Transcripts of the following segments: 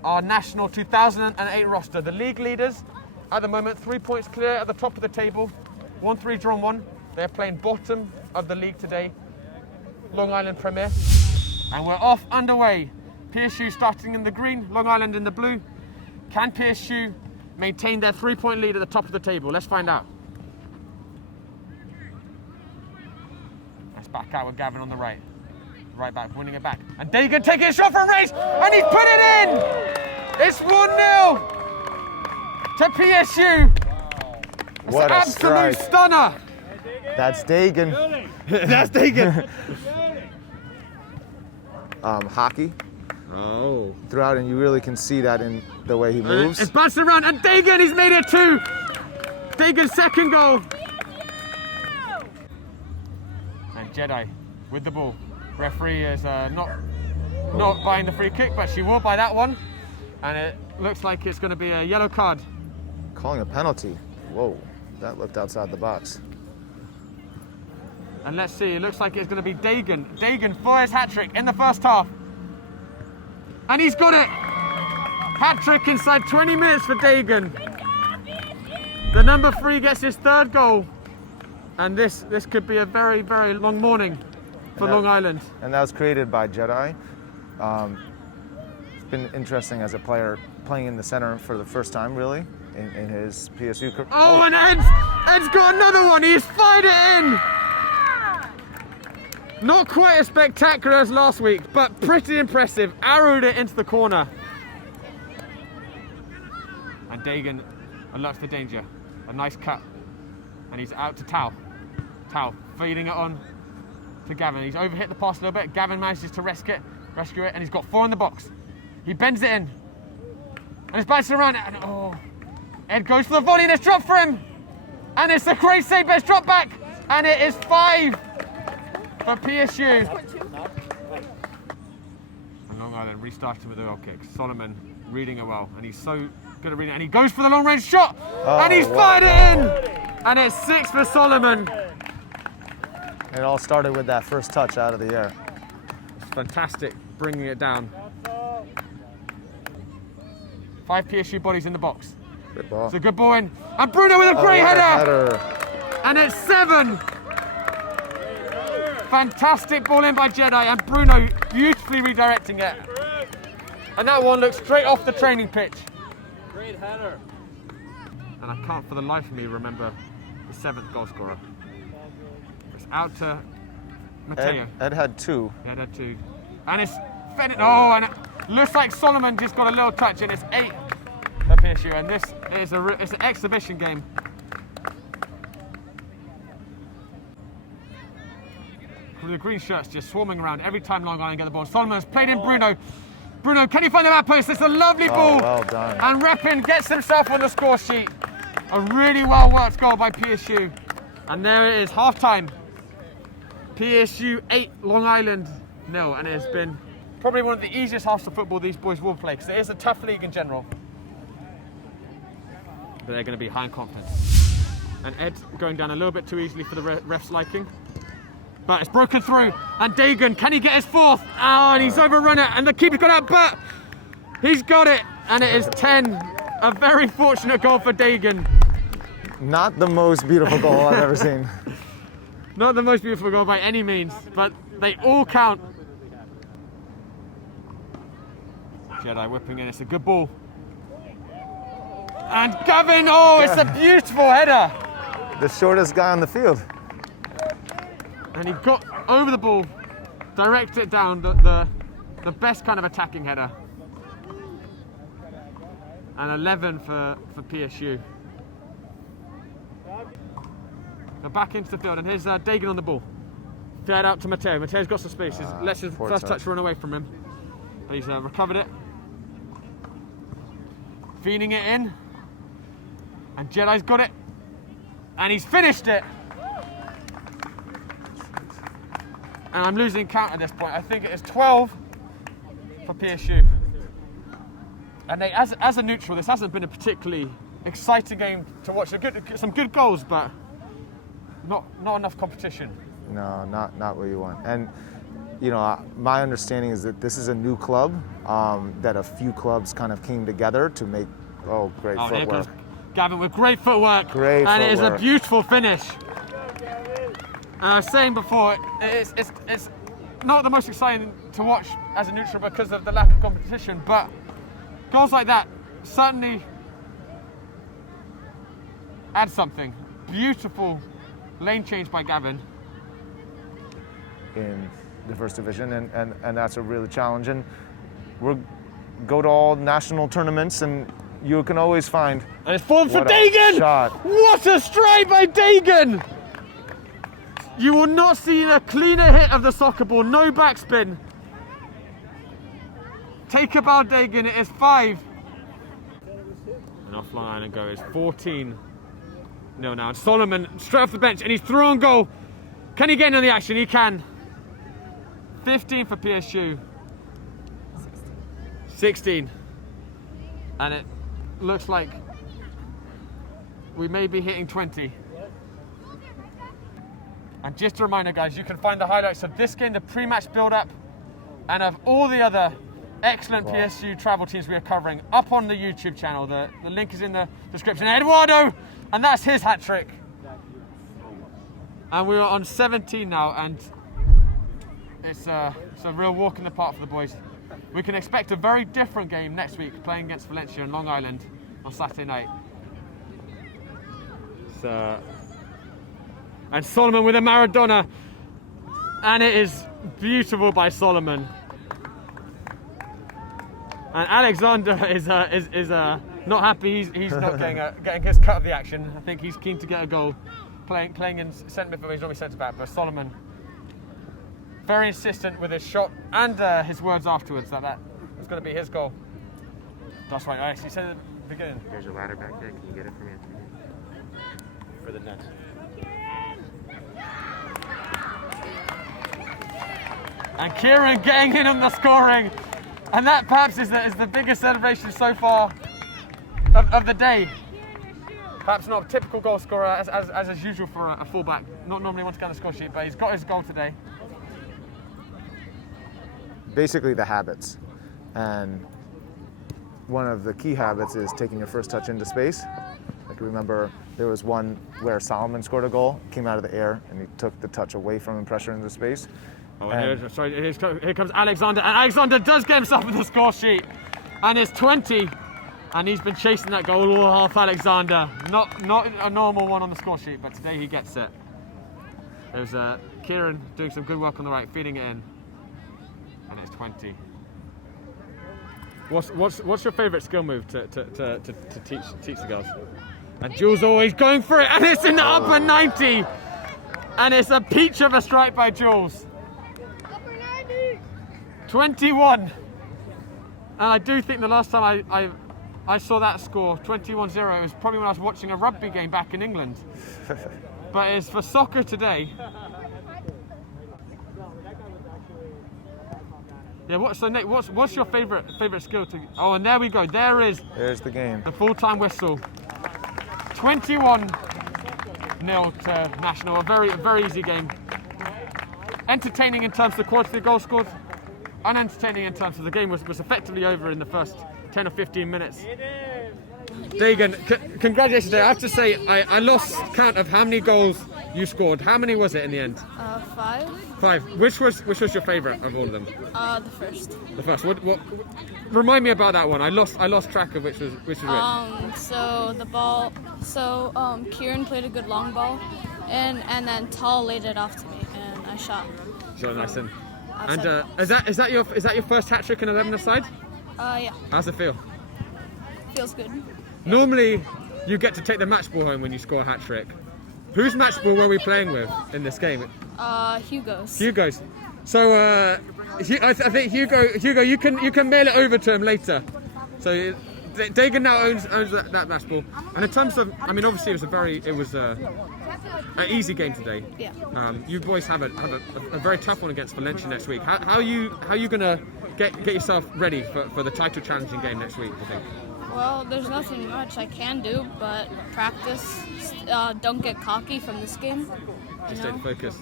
Our national 2008 roster. The league leaders at the moment, 3 points clear at the top of the table. 1-3 drawn 1. They're playing bottom of the league today. Long Island Premier. And we're off underway. PSU starting in the green, Long Island in the blue. Can PSU maintain their 3-point lead at the top of the table? Let's find out. Let's back out with Gavin on the right. Right back, winning it back. And Dagan taking a shot for a race, and he's put it in! It's 1-0 to PSU. What a absolute strike. stunner. That's Dagan. That's Dagan. Hockey Oh. throughout, and you really can see that in the way he moves. It's bounced around, and Dagan, he's made it too. Dagan's second goal. And Jedi with the ball. Referee is not buying the free kick, but she will buy that one. And it looks like it's going to be a yellow card. Calling a penalty. Whoa, that looked outside the box. And let's see, it looks like it's going to be Dagan. Dagan for his hat-trick in the first half. And he's got it! Hat-trick inside 20 minutes for Dagan. The number 3 gets his 3rd goal. And this could be a very, very long morning for Long Island. And that was created by Jedi. It's been interesting as a player playing in the center for the first time, really, in his PSU career. Oh, and Ed's got another one. He's fired it in. Not quite as spectacular as last week, but pretty impressive. Arrowed it into the corner. And Dagan alerts the danger. A nice cut. And he's out to Tao. Tao feeding it on to Gavin. He's overhit the pass a little bit. Gavin manages to rescue it, and he's got 4 in the box. He bends it in. And it's bouncing around. And Ed goes for the volley, and it's dropped for him. And it's a great save, but it's dropped back. And it is 5 for PSU. And Long Island restarting with a goal kick. Solomon reading it well, and he's so good at reading it. And he goes for the long range shot, and he's fired it in. And it's 6 for Solomon. It all started with that first touch out of the air. It's fantastic, bringing it down. 5 PSU bodies in the box. Good ball. It's a good ball in. And Bruno with a great header. And it's 7. Fantastic ball in by Jedi, and Bruno beautifully redirecting it. And that one looks straight off the training pitch. Great header. And I can't for the life of me remember the 7th goal scorer. It's out to Mateo. Ed had 2. Yeah, that too. And it's fed it. Oh, and it looks like Solomon just got a little touch, and it's 8 for PSU. And this is it's an exhibition game. The green shirts just swarming around every time Long Island get the ball. Solomon's played in Bruno. Bruno, can you find the back post? It's a lovely ball. Well done. And Reppin gets himself on the score sheet. A really well worked goal by PSU. And there it is, half time. PSU 8, Long Island 0. And it has been probably one of the easiest halves of football these boys will play, because it is a tough league in general. But they're going to be high in confidence. And Ed's going down a little bit too easily for the ref's liking. But it's broken through, and Dagan, can he get his 4th? Oh, and he's overrun it, and the keeper's got out, but he's got it, and it is 10. A very fortunate goal for Dagan. Not the most beautiful goal I've ever seen. Not the most beautiful goal by any means, but they all count. Jedi whipping in, it's a good ball. And Gavin, oh, it's a beautiful header. The shortest guy on the field. And he got over the ball, directed it down, the best kind of attacking header. And 11 for PSU. Now back into the field, and here's Dagan on the ball. Fed out to Mateo. Mateo's got some space. Lets his first touch run away from him. But he's recovered it. Feeding it in. And Jedi's got it. And he's finished it. And I'm losing count at this point. I think it is 12 for PSU. And they, as a neutral, this hasn't been a particularly exciting game to watch. Some good goals, but not enough competition. No, not what you want. And you know, my understanding is that this is a new club, that a few clubs kind of came together to make, great Oh, here footwork. comes Gavin with great footwork. Great and it is a footwork. beautiful finish. I was saying before, it's not the most exciting to watch as a neutral because of the lack of competition, but goals like that certainly add something. Beautiful lane change by Gavin. In the first division, and that's a really challenge. And we'll go to all national tournaments, and you can always find. And it's formed for What a Dagan! shot. What a strike by Dagan! You will not see a cleaner hit of the soccer ball, no backspin. Take about Dagan, it is 5. And offline and go is 14-0 now. And Solomon straight off the bench, and he's through on goal. Can he get in on the action? He can. 15 for PSU. 16. And it looks like we may be hitting 20. And just a reminder, guys, you can find the highlights of this game, the pre-match build-up, and of all the other excellent PSU travel teams we are covering up on the YouTube channel. The link is in the description. Eduardo! And that's his hat-trick. And we are on 17 now, and it's a real walk in the park for the boys. We can expect a very different game next week, playing against Valencia in Long Island on Saturday night. And Solomon with a Maradona, and it is beautiful by Solomon. And Alexander is not happy. He's not getting his cut of the action. I think he's keen to get a goal, playing in centre midfield. He's normally centre back, but Solomon very insistent with his shot and his words afterwards that was going to be his goal. That's right. Alex, you said at the beginning. There's a ladder back there. Can you get it for me? For the net. And Kieran getting in on the scoring, and that perhaps is the biggest celebration so far of the day. Perhaps not a typical goal scorer as is usual for a fullback. Not normally one to go on the score sheet, but he's got his goal today. Basically the habits, and one of the key habits is taking your first touch into space. Like, remember, there was one where Solomon scored a goal, came out of the air, and he took the touch away from him, pressure into space. Oh, and here comes Alexander, and Alexander does get himself in the score sheet, and it's 20, and he's been chasing that goal all half. Alexander, not a normal one on the score sheet, but today he gets it. There's Kieran doing some good work on the right, feeding it in, and it's 20. What's your favourite skill move to teach the girls? And Jules always going for it, and it's in the upper 90, and it's a peach of a strike by Jules. 21, and I do think the last time I saw that score, 21-0, it was probably when I was watching a rugby game back in England. But it's for soccer today. Yeah. So Nate, what's your favourite skill to? Oh, and there we go. There's the game. The full-time whistle. 21-0 to National. A very easy game. Entertaining in terms of the quality of the goals scored. Unentertaining in terms of the game was effectively over in the first 10 or 15 minutes. Dagan, congratulations. I have to say, I lost count of how many goals you scored. How many was it in the end? 5. 5. Which was your favourite of all of them? The first. The first. What? Remind me about that one. I lost track of which was which. So the ball. So Kieran played a good long ball, and then Tal laid it off to me, and I shot. Shot nice in. And is that your first hat trick in 11-a-side? Yeah. How's it feel? Feels good. Normally, you get to take the match ball home when you score a hat trick. Whose match ball were we playing with in this game? Hugo's. Hugo's. So I think Hugo, you can mail it over to him later. So Dagan now owns that match ball. And in terms of, I mean, obviously it was an easy game today. Yeah. You boys have a very tough one against Valencia next week. How are you gonna get yourself ready for the title challenging game next week, I think? Well, there's nothing much I can do but practice. Don't get cocky from this game, to stay focused.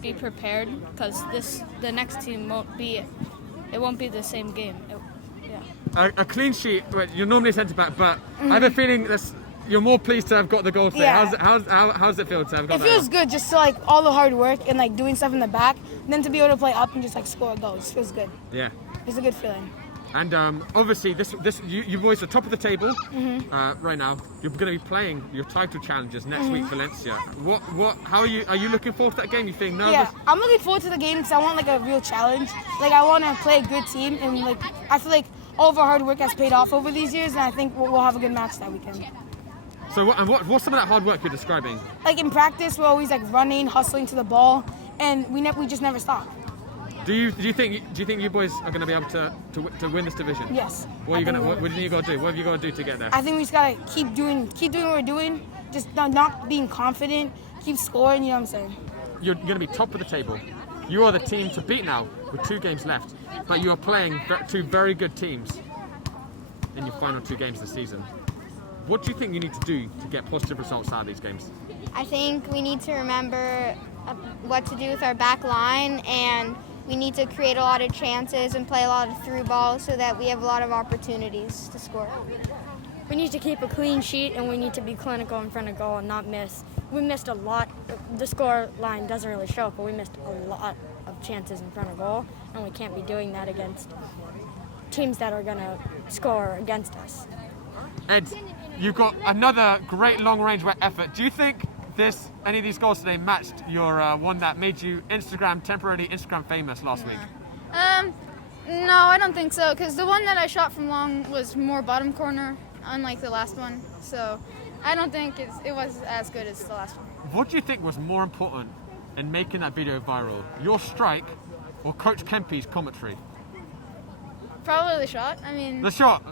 Be prepared because the next team won't be the same game. A clean sheet. You're normally a centre back, but I have a feeling you're more pleased to have got the goal today. Yeah. How's it feel to have got It that feels goal? good just to like all the hard work and like doing stuff in the back, and then to be able to play up and just like score a goal. It just feels good. Yeah. It's a good feeling. And obviously, you boys are top of the table right now. You're going to be playing your title challengers next week, Valencia. How are you? Are you looking forward to that game? You feeling nervous? Yeah, I'm looking forward to the game because I want like a real challenge. Like I want to play a good team, and like I feel like all of our hard work has paid off over these years, and I think we'll have a good match that weekend. So what's some of that hard work you're describing? Like in practice, we're always like running, hustling to the ball, and we just never stop. Do you think you boys are going to be able to win this division? Yes. What do you got to do? What have you got to do to get there? I think we just gotta keep doing what we're doing. Just not being confident. Keep scoring. You know what I'm saying? You're going to be top of the table. You are the team to beat now with 2 games left, but you are playing 2 very good teams in your final 2 games of the season. What do you think you need to do to get positive results out of these games? I think we need to remember what to do with our back line, and we need to create a lot of chances and play a lot of through balls so that we have a lot of opportunities to score. We need to keep a clean sheet, and we need to be clinical in front of goal and not miss. We missed a lot. The score line doesn't really show it, but we missed a lot of chances in front of goal, and we can't be doing that against teams that are going to score against us. Ed, you've got another great long-range effort. Do you think any of these goals today matched your one that made you temporarily Instagram famous last week? No, I don't think so, because the one that I shot from long was more bottom corner, unlike the last one. So I don't think it was as good as the last one. What do you think was more important in making that video viral? Your strike or Coach Kempe's commentary? Probably the shot. I mean, The shot.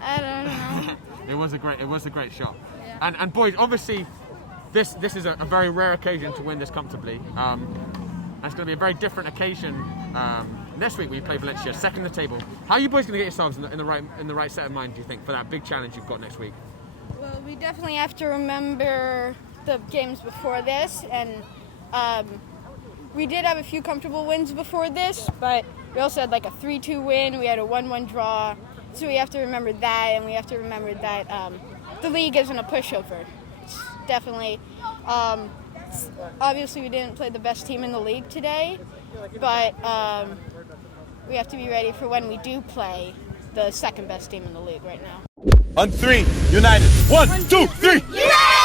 I don't know. It was a great shot. Yeah. And boys, obviously, this is a very rare occasion to win this comfortably. And it's going to be a very different occasion next week when you play Valencia, second in the table. How are you boys going to get yourselves in the right set of mind, do you think, for that big challenge you've got next week? Well, we definitely have to remember the games before this, and we did have a few comfortable wins before this, but we also had like a 3-2 win. We had a 1-1 draw. So we have to remember that, and we have to remember that the league isn't a pushover. It's definitely, obviously we didn't play the best team in the league today, but we have to be ready for when we do play the second best team in the league right now. On 3, united. 1, 2, 3. United!